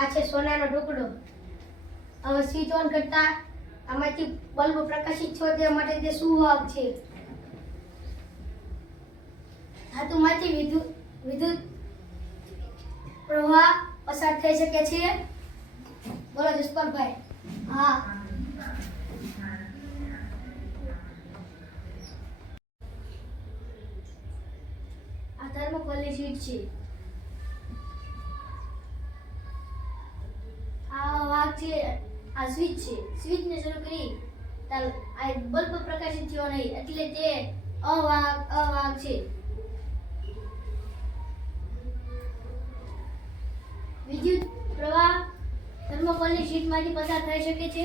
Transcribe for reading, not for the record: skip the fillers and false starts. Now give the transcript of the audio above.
આ છે સોનાનો ટુકડો. હવે સ્વિચ ઓન કરતા આમાંથી બલ્બ પ્રકાશિત થવા તે માટે તે સુવાહક છે. ધાતુમાંથી વિદ્યુત પ્રવાહ પસાર થઈ શકે છે. બોલો જસપાલભાઈ. હા, આ થર્મોકોલની શીટ છે. આ વાહક છે, આ સ્વિચ છે. સ્વિચને શરૂ કરી આ બલ્બ પ્રકાશિત થયો નહીં એટલે તે અવાહક છે. વિદ્યુત પ્રવાહ થર્મોકોલની શીટમાંથી પસાર થઈ શકે છે.